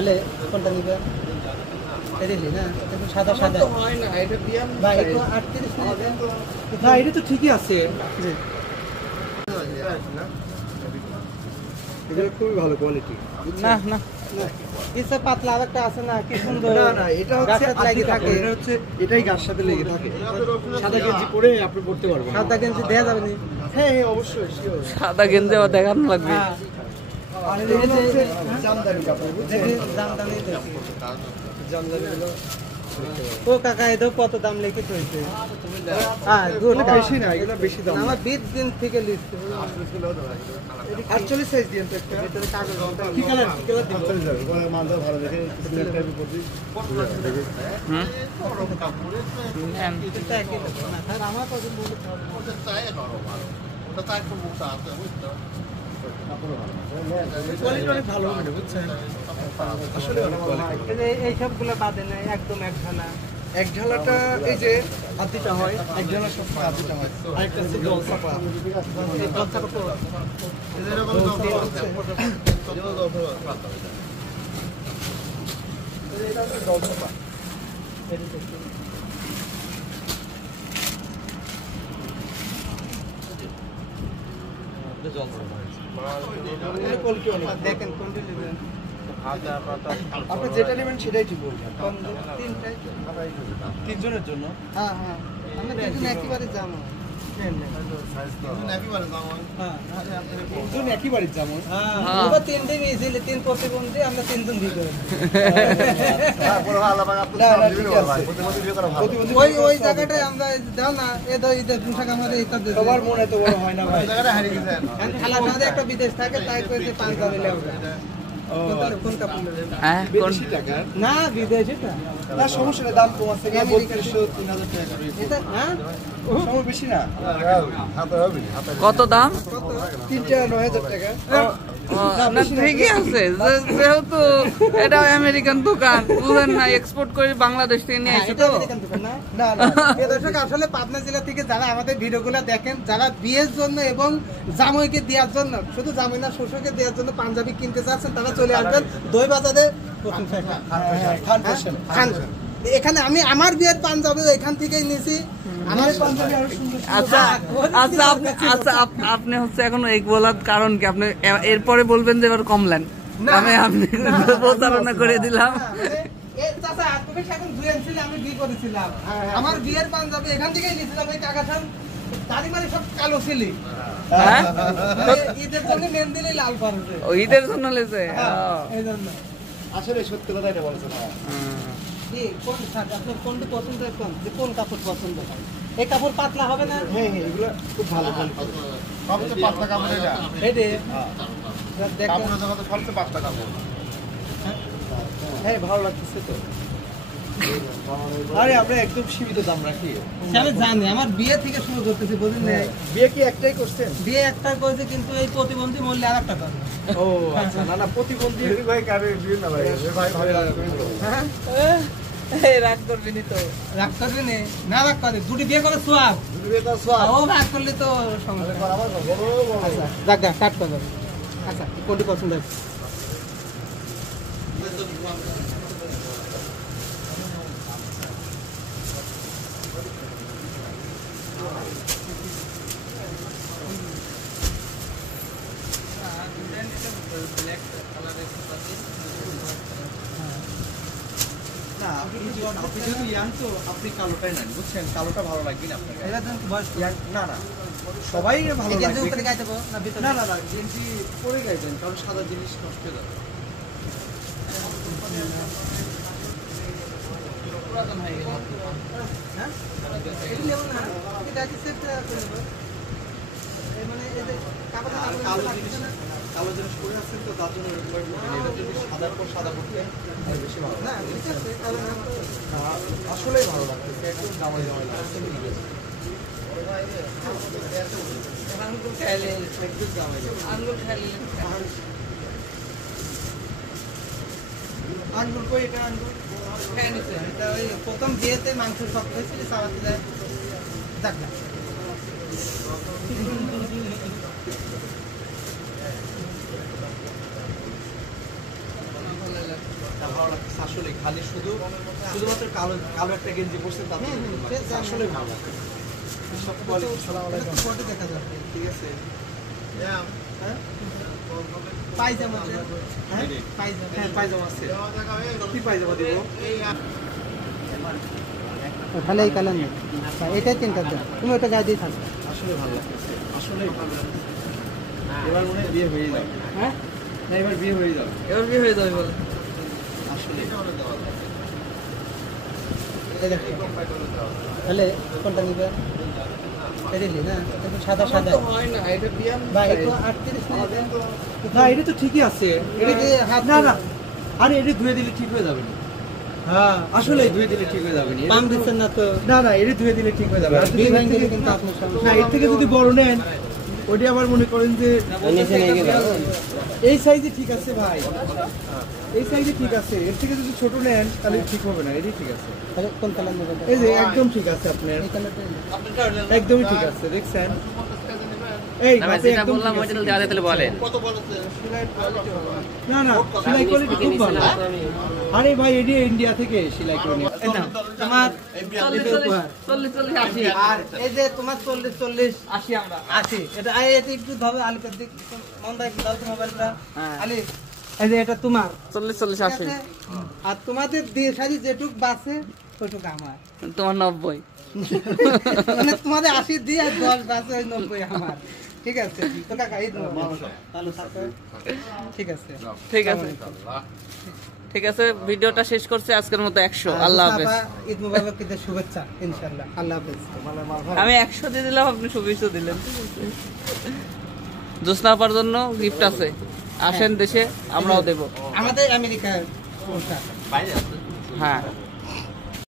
তাহলে কোনটা নিবেন? এদিকে না, একটু সাদা সাদা হয় না, এটা বিয়াম ভাই একটু 38 না, এটা তো ঠিকই আছে। জি এটা খুবই ভালো কোয়ালিটি। না না কিছু পাতলা আরেকটা আছে না, কি সুন্দর। না না, এটা হচ্ছে গাছের লাগে থাকে, এটা হচ্ছে এটাই গাছ সাথে লেগে থাকে। সাদা গেঞ্জি পরে আপনি পড়তে পারবেন। সাদা গেঞ্জি দেয়া যাবে না? হ্যাঁ হ্যাঁ, অবশ্যই শিওর। সাদা গেঞ্জি আবার দেখানো লাগবে। হ্যাঁ আর এটা হচ্ছে জামদানি কাপড়, দেখি বুঝছেন? জামদানি দেখি। জামদানি হলো ও কাকা এদো কত দাম লিখিত হয়েছে? হ্যাঁ গুড। বেশি না, এগুলো বেশি দাম। আমার 20 দিন থেকে লিখছে 48 সাইজ দিন তো একটা। ভিতরে কাগজ কি কালার দিব? 48 যাবে। ওরা মালটা ভালো দেখে সিলেক্ট টাইপের করবি। হুম এটা একই ব্যাপার না স্যার, আমার পছন্দ হলো কোয়ালিটি অনেক ভালো হবে, বুঝছেন? আসলে অনেক কোয়ালিটি। এই সবগুলো বাদে নাই, একদম একখানা। এক ঝালাটা এই যে হাতিটা হয়, এক ঝালা সব হাতিটা হয়। আরেকটা হচ্ছে জলসাপা। এই জলসাপা তো এটা হচ্ছে জলসাপা। কোয়ালিটি অনেক। দেখেন কোনটা নেবেন। আপনি যেটা নেবেন সেটাই ঠিক বলবেন। কম দাম, তিনটাই তো। তিনজনের জন্য হ্যাঁ হ্যাঁ, আমরা তিনজন একেবারে যাবো। তিনজন একই বাড়ির যেমন। হ্যাঁ ওরা তিনটে মিছিল, তিন প্রতিবন্ধী, আমরা তিনজন বিয়ে করে ওই ওই জায়গাটায় আমরা দাও না, ঈদের পোশাক আমাদের এটা সবার মন এত বড় হয় না ভাই। খেলার সাথে একটা বিদেশ থাকে, তাই করেছে পাঞ্জাবি লেওয়া। কোন কাপড় নেবেন? হ্যাঁ কোন বেশি টাকা না বিদেশ এটা না, সমস্যা নেই, দাম কম আছে। 3200 3000 টাকা করে। এটা হ্যাঁ সময় বেশি না। কত দাম? তিনটা 9000 টাকা। না ঠিকই আছে, যেহেতু এটা আমেরিকান দোকান, বুঝেন না, এক্সপোর্ট করে বাংলাদেশ থেকে নিয়ে আসে তো। না না না, প্রিয় দর্শক, আসলে পাবনা জেলা থেকে যারা আমাদের ভিডিওগুলো দেখেন, যারা বিয়ের জন্য এবং জামাইকে দেওয়ার জন্য, শুধু জামাই না শ্বশুরকে দেওয়ার জন্য পাঞ্জাবি কিনতে চাচ্ছেন, তারা চলে আসবেন দই বাজারে প্রথম সাইডে। খান হোসেন। এখানে আমি আমার বিয়ের পাঞ্জাবি এখান থেকেই নিয়েছি। আমার পাঞ্জাবি আরো সুন্দর। আচ্ছা আচ্ছা আচ্ছা, আপনি হচ্ছে এখন এই বলার কারণ কি? আপনি এরপরে বলবেন যে এবার কমলেন, আমি আপনি প্রতারণা করে দিলাম। আমি বিয়ে করেছিলাম, আমার বিয়ের পাঞ্জাবি এখান থেকেই নিয়েছিলাম। এই কাকা খান দাড়ি মারি সব কালো ছিলি, হ্যাঁ ঈদের জন্য মেহেন্দি লাল করেছে, ঈদের জন্য লেছে। এই জন্য। আসলে সত্যি কথা এটা বলছেন। কি কোন শাড়ি আপনার কোনটা পছন্দ, কোন যে কোন কাপড় পছন্দ হয়? এই কাপড় পাতলা হবে না? হ্যাঁ হ্যাঁ, এগুলো খুব ভালো কোয়ালিটি। সবচেয়ে পাতলা কাপড় এটা। এইটে দেখেন। কাপড়ের জগতে সবচেয়ে পাতলা কাপড়। হ্যাঁ ভালো লাগতেছে তো। আরে আমরা একদম সীমিত দাম রাখি। আমি জানি, আমার বিয়ে থেকে শুরু করতেছি, বুঝলেন না? বিয়ে কি একটাই করছেন? বিয়ে একটা করেছে, কিন্তু এই প্রতিবন্ধী মূল্যে আর একটা করে। ও আচ্ছা, না না, প্রতিবন্ধী ভাই কারে বিয়ে না ভাই, ভাই ভাই হ্যাঁ রাগ করবি নি তো? রাগ করবি না? না রাগ করে, দুটি বিয়ে করে সোয়াব। বিয়ে তো সব ও রাগ করলে তো সমস্যা। আমার বড় বড়। আচ্ছা যাক যাক, কাট করে দেবো। আচ্ছা কোনটি পছন্দ হয়? না, আপনি যেহেতু ইয়াং তো আপনি কালোটাই নেন, বুঝছেন? কালোটা ভালো লাগবে না আপনাকে। এবার তুমি বয়স ইয়াং না না, সবাই ভালো এই লাগবে। উপরে গাইতে না ভিতরে? না না না, গেঞ্জি পরে গাইবেন, কারণ সাদা জিনিস নষ্ট হয়ে যাবে। পুরাতন হয়ে গেল। হ্যাঁ এটা নেব না, এটা কি সেট করে নেব? এই মানে এই যে কাপড়টা কালো জিনিস, কালো জিনিস পরে আছেন তো, তার জন্য রেগুলার এটা যদি সাদার পর সাদা পরতে আর বেশি ভালো না ঠিক আছে, কারণ আসলেই ভালো লাগতেছে, একদম জামাই জামাই লাগতেছে। আঙ্গুল খাইলে, একদম জামাই জামাই। আঙ্গুল খাইলে আঙ্গুর কই এটা? আঙ্গুর খেয়ে নিতে। এটা ওই প্রথম বিয়েতে মাংস শক্ত হয়েছিল, চালাতে যায়। যাক না ভালো লাগে। ভালো লাগছে আসলে। খালি শুধুমাত্র কালো কালো একটা গেঞ্জি পরছেন তার জন্য ভালো লাগছে। আসলে ভালো লাগছে। সব কোয়ালিটি ফটো দেখা যাবে। ঠিক আছে। হ্যাঁ? পায়জামা আছে। হ্যাঁ পায়জামা। হ্যাঁ পায়জামা আছে। কি পায়জামা দিব? তাহলে এই কালার নেই, এটাই তিনটা দেন, তুমি ওটা গায়ে দিয়ে থাকবে। আসলে ভালো লাগছে। আসলে ভালো লাগছে। এবার মনে হয় বিয়ে হয়ে যাবে। হ্যাঁ না এবার বিয়ে হয়ে যাবে। এবার বিয়ে হয়ে যাবে বলে আসলে এই দেখো। তাহলে কোনটা নিবে? এটা নিলে না, একটু সাদা সাদা। হয় না এটা বিয়ে ভাই একটু 38 নিয়ে দেন। না এটা তো ঠিকই আছে। এটা দিয়ে হাত না না আরে এটা ধুয়ে দিলে ঠিক হয়ে যাবে না। হ্যাঁ, আসলে ধুয়ে দিলে ঠিক হয়ে যাবে না। পাম দিচ্ছেন না তো। না না এটা ধুয়ে দিলে ঠিক হয়ে যাবে। আর যদি বিয়ে এর ভেঙে থেকে- গেলে কিন্তু আপনার সমস্যা। না এর থেকে যদি বড় নেন ওইটা আবার মনে করেন যে নিচে নিয়ে গেলে এই সাইজে ঠিক আছে ভাই, এই সাইজে ঠিক আছে। এর থেকে যদি ছোট নেন তাহলে ঠিক হবে না। এটাই ঠিক আছে। তাহলে কোন কালার নেবেন? এই যে একদম ঠিক আছে আপনার, এই কালারটা একদমই ঠিক আছে। দেখছেন এই আমি মাপে যেটা একদম বললাম ঠিক ওইটা আছে। দেওয়া যায় তাহলে বলেন না না সেলাই কোয়ালিটি খুব ভালো। আরে ভাই এটি ইন্ডিয়া থেকে সেলাই করে নিয়ে এই নাও, তোমার 40 আর এই যে তোমার 40 40 80 আমরা 80 এটা এটা একটু ভাবে আলিকার দিক মন ভাই দাও তো মোবাইলটা। হ্যাঁ। আলি এই যে এটা তোমার 40 ঠিক 80 আছে? আর তোমাদের দিয়ে সাজি যেটুক বাঁচে ওইটুক আমার। তোমার 90 মানে তোমাদের 80 দিয়ে আর 10 বাঁচে ওই 90 আমার। ঠিক আছে তো কাকা এই দাও ভালো থাকো। ঠিক আছে ঠিক আছে ঠিক আছে ভিডিওটা শেষ করছি আজকের মতো 100 আল্লাহ হাফেজ ঈদ মুবারক, ঈদের শুভেচ্ছা ইনশাআল্লাহ। আল্লাহ হাফেজ। আমি 100 দিয়ে দিলাম আপনি 200 দিলেন জোসনা আপার জন্য গিফট আছে আসেন দেশে আমরাও দেব আমাদের আমেরিকার পোশাক। হ্যাঁ